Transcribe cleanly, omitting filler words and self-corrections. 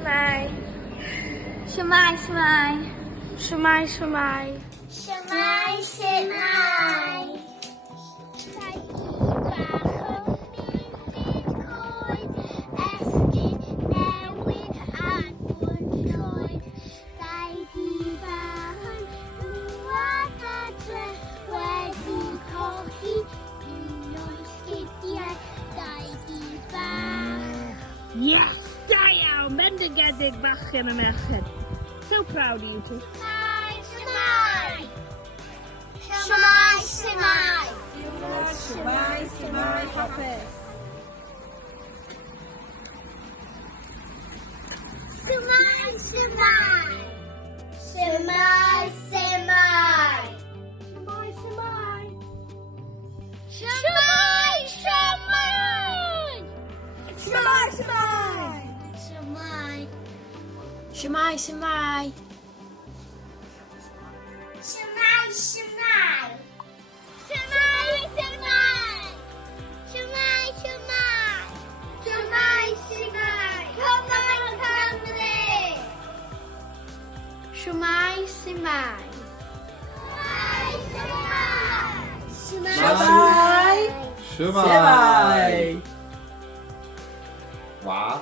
Shwmae. Shwmae, Shwmae. Shwmae, Shwmae. Shwmae, Shwmae. Yes, da iawn, bendigedig bachgen a merched. So proud of you two. Shwmae, Shwmae. Shwmae, Shwmae, Shwmae, hapus. Shwmae, Shwmae. Shwmae, Shwmae. Shwmae, Shwmae. Shwmae, Shwmae. Shwmae, Shwmae. Shwmae. Shwmae, Shwmae. Shwmae, Shwmae. Shwmae, Shwmae. Shwmae, Shwmae. Shwmae, Shwmae. Come on, family. Shwmae, Shwmae. Shwmae, Shwmae. Shwmae. Wow.